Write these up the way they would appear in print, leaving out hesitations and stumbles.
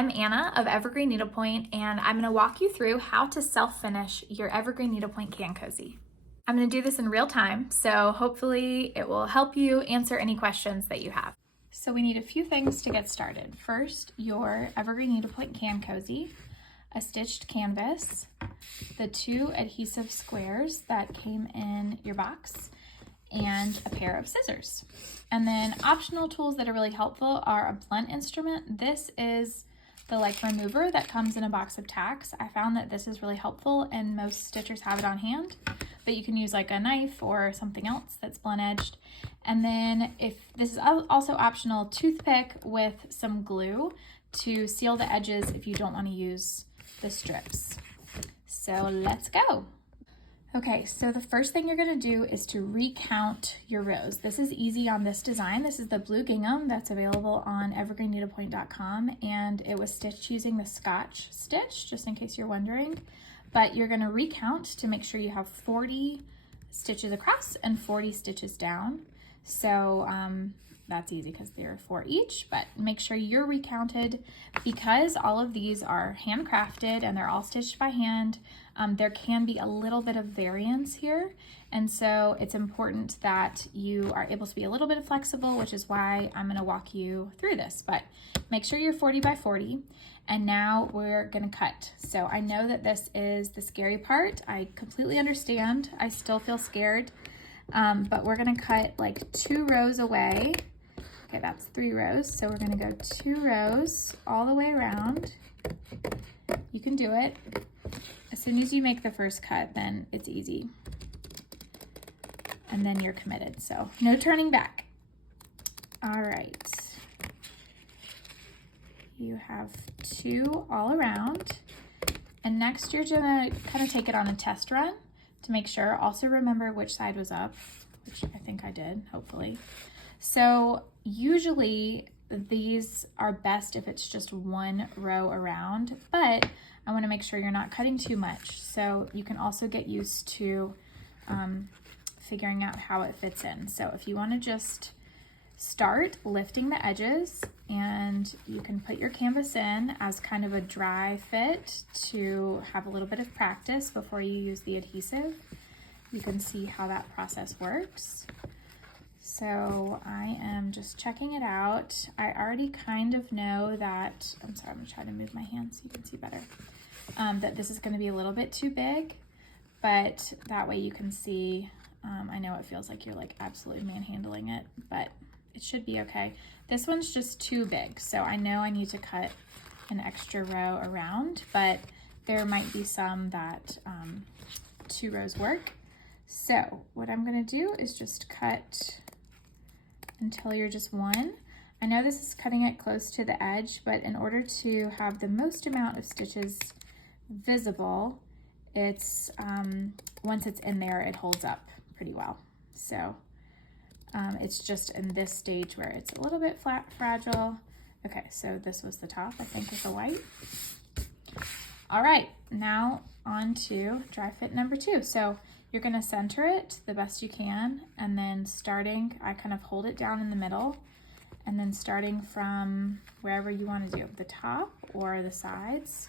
I'm Anna of Evergreen Needlepoint, and I'm going to walk you through how to self-finish your Evergreen Needlepoint can cozy. I'm going to do this in real time, so hopefully it will help you answer any questions that you have. So we need a few things to get started. First, your Evergreen Needlepoint can cozy, a stitched canvas, the 2 adhesive squares that came in your box, and a pair of scissors. And then optional tools that are really helpful are a blunt instrument. This is the remover that comes in a box of tacks. I found that this is really helpful and most stitchers have it on hand, but you can use like a knife or something else that's blunt edged. And then if this is also optional, toothpick with some glue to seal the edges if you don't want to use the strips. So let's go. Okay, so the first thing you're going to do is to recount your rows. This is easy on this design. This is the blue gingham that's available on evergreenneedlepoint.com, and it was stitched using the Scotch stitch, just in case you're wondering. But you're going to recount to make sure you have 40 stitches across and 40 stitches down. So that's easy because there are 4 each, but make sure you're recounted because all of these are handcrafted and they're all stitched by hand. There can be a little bit of variance here, and so it's important that you are able to be a little bit flexible, which is why I'm going to walk you through this. But make sure you're 40 by 40, and now we're going to cut. So I know that this is the scary part. I completely understand. I still feel scared, but we're going to cut like 2 rows away. Okay, that's 3 rows. So we're going to go 2 rows all the way around. You can do it. As soon as you make the first cut, then it's easy. And then you're committed. So no turning back. All right. You have 2 all around. And next you're gonna kind of take it on a test run to make sure. Also remember which side was up, which I think I did, hopefully. So usually these are best if it's just 1 row around, but I want to make sure you're not cutting too much. So you can also get used to figuring out how it fits in. So if you want to just start lifting the edges, and you can put your canvas in as kind of a dry fit to have a little bit of practice before you use the adhesive. You can see how that process works. So I am just checking it out. I already kind of know that, I'm sorry, I'm gonna try to move my hand so you can see better, that this is gonna be a little bit too big, but that way you can see, I know it feels like you're like absolutely manhandling it, but it should be okay. This one's just too big, so I know I need to cut an extra row around, but there might be some that 2 rows work. So what I'm gonna do is just cut until you're just 1. I know this is cutting it close to the edge, but in order to have the most amount of stitches visible, it's once it's in there, it holds up pretty well. So it's just in this stage where it's a little bit fragile. Okay, so this was the top, I think, with the white. All right, now on to dry fit number 2. So you're gonna center it the best you can, and then starting, I kind of hold it down in the middle, and then starting from wherever you wanna do, the top or the sides,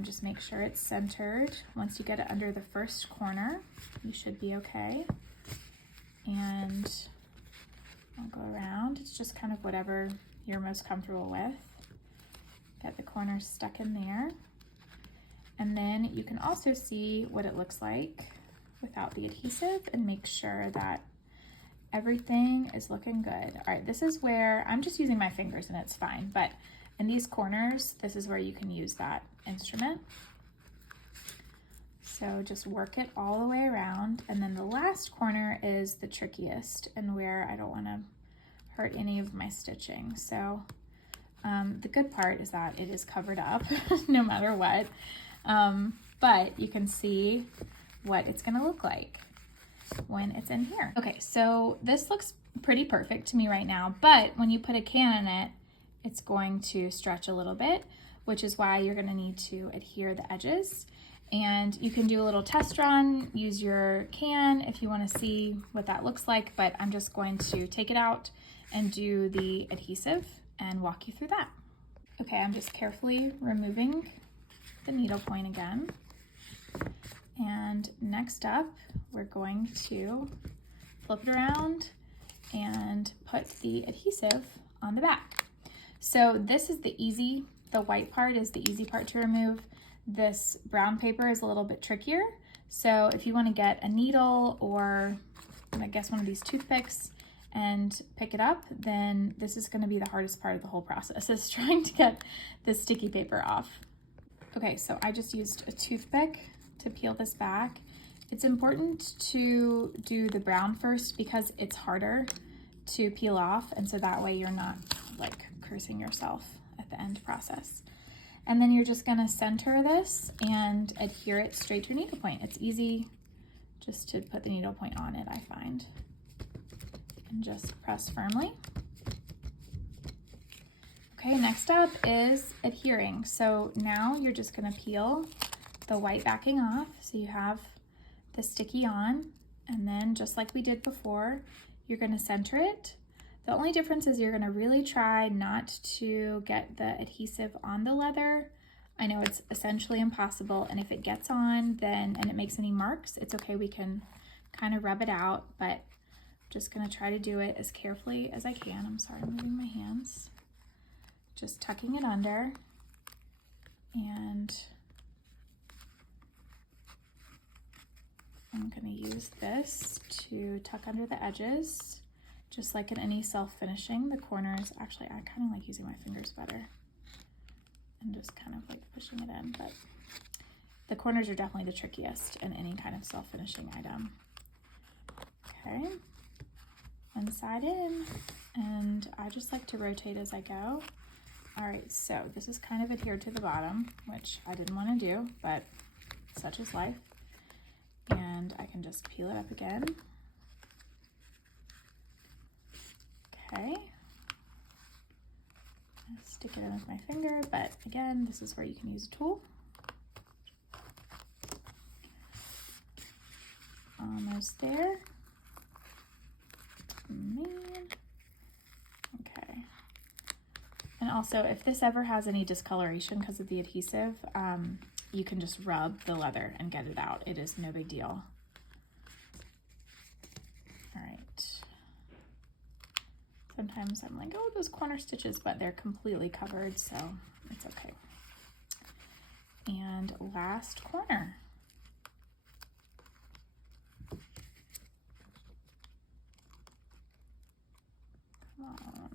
just make sure it's centered. Once you get it under the first corner, you should be okay. And I'll go around. It's just kind of whatever you're most comfortable with. Get the corners stuck in there. And then you can also see what it looks like without the adhesive and make sure that everything is looking good. All right, this is where I'm just using my fingers and it's fine, but in these corners, this is where you can use that instrument. So just work it all the way around. And then the last corner is the trickiest and where I don't want to hurt any of my stitching. So the good part is that it is covered up no matter what. But you can see what it's going to look like when it's in here. Okay, so this looks pretty perfect to me right now, but when you put a can in it, it's going to stretch a little bit, which is why you're going to need to adhere the edges. And you can do a little test run, use your can if you want to see what that looks like, but I'm just going to take it out and do the adhesive and walk you through that. Okay, I'm just carefully removing the needlepoint again. And next up, we're going to flip it around and put the adhesive on the back. So this is the white part is the easy part to remove. This brown paper is a little bit trickier. So if you want to get a needle or I guess one of these toothpicks and pick it up, then this is going to be the hardest part of the whole process, is trying to get this sticky paper off. Okay, so I just used a toothpick to peel this back. It's important to do the brown first because it's harder to peel off, and so that way you're not like cursing yourself at the end process. And then you're just gonna center this and adhere it straight to your needlepoint. It's easy just to put the needlepoint on it, I find. And just press firmly. Okay, next up is adhering. So now you're just gonna peel the white backing off so you have the sticky on, and then just like we did before, you're gonna center it. The only difference is you're gonna really try not to get the adhesive on the leather. I know it's essentially impossible, and if it gets on and it makes any marks, it's okay, we can kind of rub it out, but I'm just gonna try to do it as carefully as I can. I'm sorry, I'm moving my hands. Just tucking it under, and I'm gonna use this to tuck under the edges, just like in any self-finishing. The corners, actually, I kind of like using my fingers better and just kind of like pushing it in, but the corners are definitely the trickiest in any kind of self-finishing item. Okay, one side in, and I just like to rotate as I go. All right, so this is kind of adhered to the bottom, which I didn't want to do, but such is life. And I can just peel it up again. Okay. Stick it in with my finger, but again, this is where you can use a tool. Almost there. Man. Okay. And also, if this ever has any discoloration because of the adhesive, you can just rub the leather and get it out. It is no big deal. All right. Sometimes I'm like, oh, those corner stitches, but they're completely covered, so it's okay. And last corner. Come on.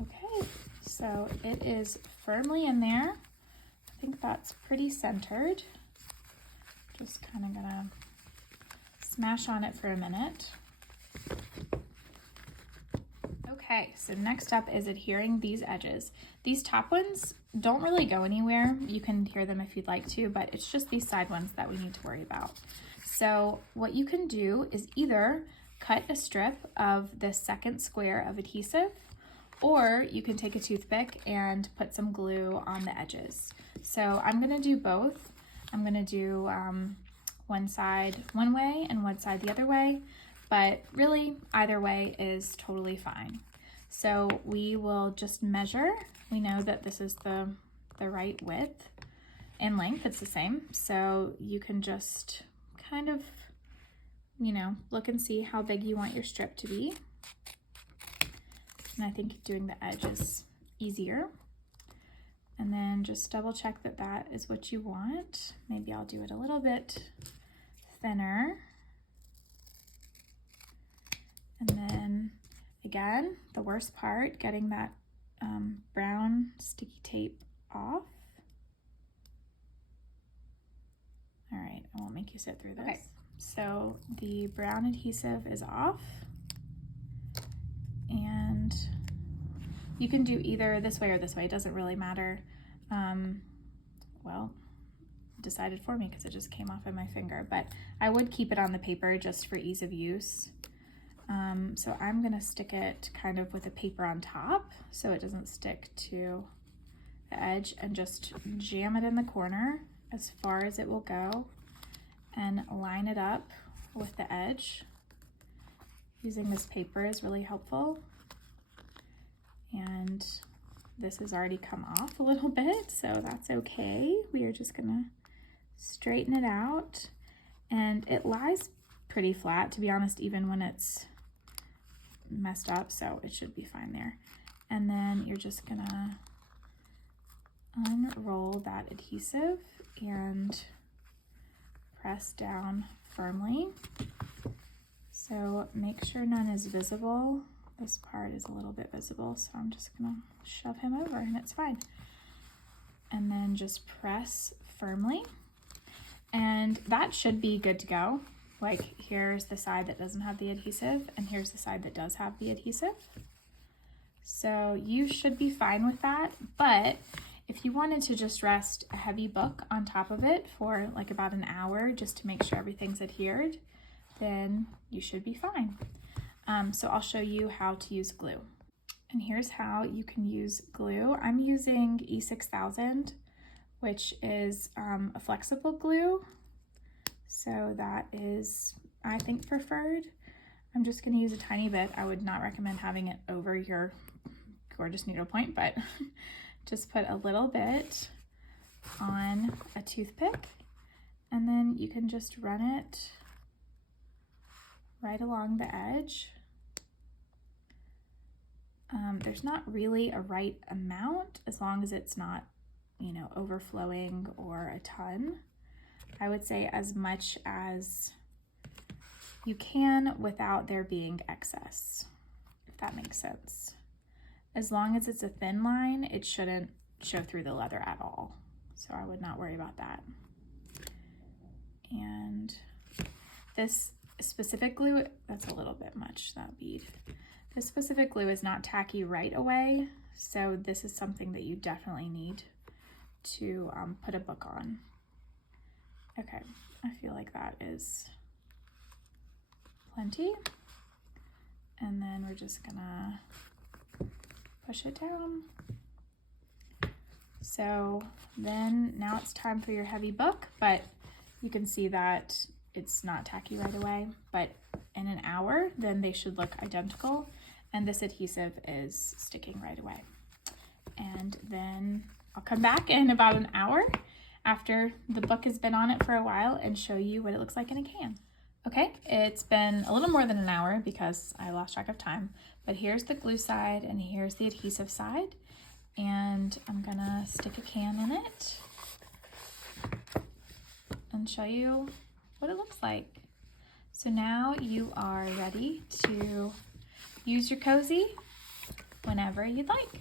Okay, so it is firmly in there. I think that's pretty centered. Just kind of gonna smash on it for a minute. Okay, so next up is adhering these edges. These top ones don't really go anywhere. You can adhere them if you'd like to, but it's just these side ones that we need to worry about. So what you can do is either cut a strip of the second square of adhesive, or you can take a toothpick and put some glue on the edges. So I'm gonna do both. I'm gonna do one side one way and one side the other way, but really either way is totally fine. So we will just measure. We know that this is the right width and length, it's the same. So you can just kind of, you know, look and see how big you want your strip to be. And I think doing the edge is easier. And then just double check that that is what you want. Maybe I'll do it a little bit thinner. And then again, the worst part, getting that brown sticky tape off. All right, I won't make you sit through this. Okay, so the brown adhesive is off. And you can do either this way or this way, it doesn't really matter. Well, decided for me because it just came off of my finger, but I would keep it on the paper just for ease of use. So I'm gonna stick it kind of with a paper on top so it doesn't stick to the edge, and just jam it in the corner as far as it will go and line it up with the edge. using this paper is really helpful. And this has already come off a little bit, so that's okay. We are just gonna straighten it out. And it lies pretty flat, to be honest, even when it's messed up, so it should be fine there. And then you're just gonna unroll that adhesive and press down firmly. So make sure none is visible. This part is a little bit visible, so I'm just gonna shove him over and it's fine. And then just press firmly. And that should be good to go. Like, here's the side that doesn't have the adhesive, and here's the side that does have the adhesive. So you should be fine with that, but if you wanted to just rest a heavy book on top of it for like about an hour just to make sure everything's adhered, then you should be fine. So I'll show you how to use glue. And here's how you can use glue. I'm using E6000, which is a flexible glue. So that is, I think, preferred. I'm just gonna use a tiny bit. I would not recommend having it over your gorgeous needlepoint, but just put a little bit on a toothpick, and then you can just run it right along the edge. There's not really a right amount as long as it's not, you know, overflowing or a ton. I would say as much as you can without there being excess, if that makes sense. As long as it's a thin line, it shouldn't show through the leather at all. So I would not worry about that. And this specific glue, that's a little bit much, that bead. This specific glue is not tacky right away, so this is something that you definitely need to put a book on. Okay, I feel like that is plenty. And then we're just gonna push it down. So then now it's time for your heavy book, but you can see that it's not tacky right away, but in an hour, then they should look identical. And this adhesive is sticking right away. And then I'll come back in about an hour after the book has been on it for a while and show you what it looks like in a can. Okay, it's been a little more than an hour because I lost track of time, but here's the glue side and here's the adhesive side. And I'm gonna stick a can in it and show you what it looks like. So now you are ready to use your cozy whenever you'd like.